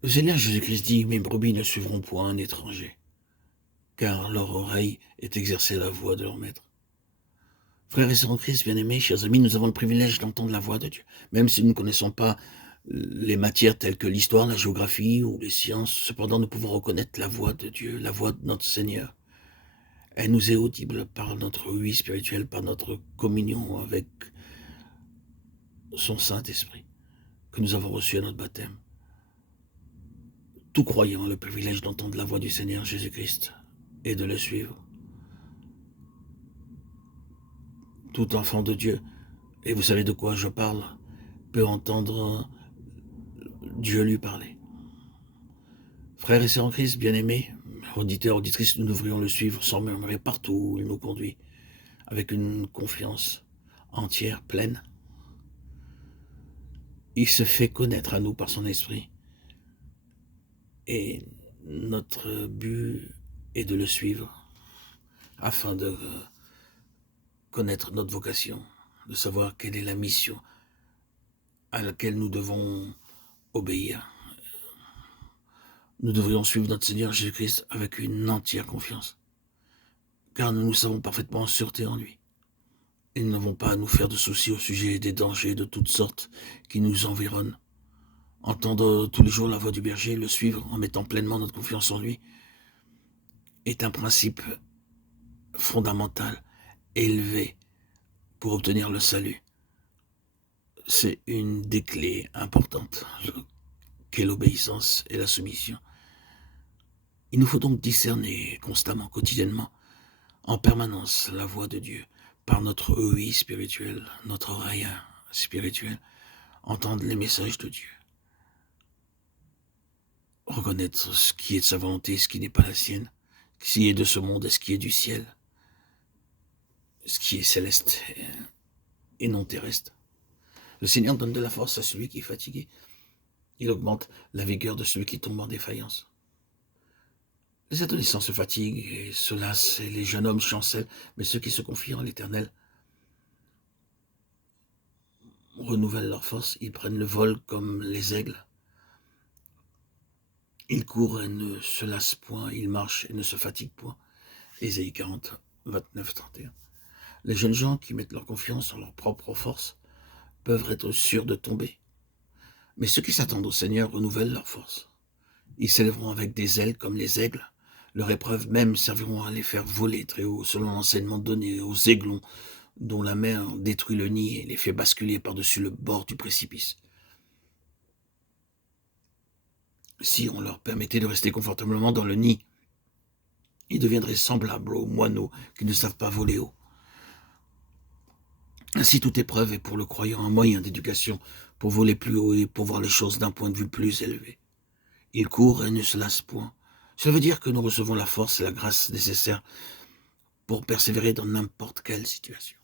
Le Seigneur Jésus-Christ dit, mes brebis ne suivront point un étranger, car leur oreille est exercée à la voix de leur maître. Frères et sœurs en Christ, bien-aimés, chers amis, nous avons le privilège d'entendre la voix de Dieu. Même si nous ne connaissons pas les matières telles que l'histoire, la géographie ou les sciences, cependant nous pouvons reconnaître la voix de Dieu, la voix de notre Seigneur. Elle nous est audible par notre oui spirituel, par notre communion avec son Saint-Esprit, que nous avons reçu à notre baptême. Tout croyant a le privilège d'entendre la voix du Seigneur Jésus-Christ et de le suivre. Tout enfant de Dieu, et vous savez de quoi je parle, peut entendre Dieu lui parler. Frères et sœurs en Christ, bien-aimés, auditeurs, auditrices, nous devrions le suivre sans murmurer partout où il nous conduit, avec une confiance entière, pleine. Il se fait connaître à nous par son esprit. Et notre but est de le suivre afin de connaître notre vocation, de savoir quelle est la mission à laquelle nous devons obéir. Nous devrions suivre notre Seigneur Jésus-Christ avec une entière confiance, car nous nous savons parfaitement en sûreté en lui. Et nous n'avons pas à nous faire de soucis au sujet des dangers de toutes sortes qui nous environnent. Entendre tous les jours la voix du berger, le suivre en mettant pleinement notre confiance en lui, est un principe fondamental, élevé, pour obtenir le salut. C'est une des clés importantes qu'est l'obéissance et la soumission. Il nous faut donc discerner constamment, quotidiennement, en permanence la voix de Dieu, par notre oui spirituel, notre oreille spirituelle, entendre les messages de Dieu, reconnaître ce qui est de sa volonté, ce qui n'est pas la sienne, ce qui est de ce monde et ce qui est du ciel, ce qui est céleste et non terrestre. Le Seigneur donne de la force à celui qui est fatigué. Il augmente la vigueur de celui qui tombe en défaillance. Les adolescents se fatiguent et se lassent, et les jeunes hommes chancellent, mais ceux qui se confient en l'Éternel renouvellent leur force, ils prennent le vol comme les aigles. Ils courent et ne se lassent point, ils marchent et ne se fatiguent point. Ésaïe 40, 29, 31. Les jeunes gens qui mettent leur confiance en leur propre force peuvent être sûrs de tomber. Mais ceux qui s'attendent au Seigneur renouvellent leur force. Ils s'élèveront avec des ailes comme les aigles. Leurs épreuves même serviront à les faire voler très haut, selon l'enseignement donné aux aiglons, dont la mer détruit le nid et les fait basculer par-dessus le bord du précipice. Si on leur permettait de rester confortablement dans le nid, ils deviendraient semblables aux moineaux qui ne savent pas voler haut. Ainsi, toute épreuve est pour le croyant un moyen d'éducation pour voler plus haut et pour voir les choses d'un point de vue plus élevé. Il court et ne se lasse point. Cela veut dire que nous recevons la force et la grâce nécessaires pour persévérer dans n'importe quelle situation.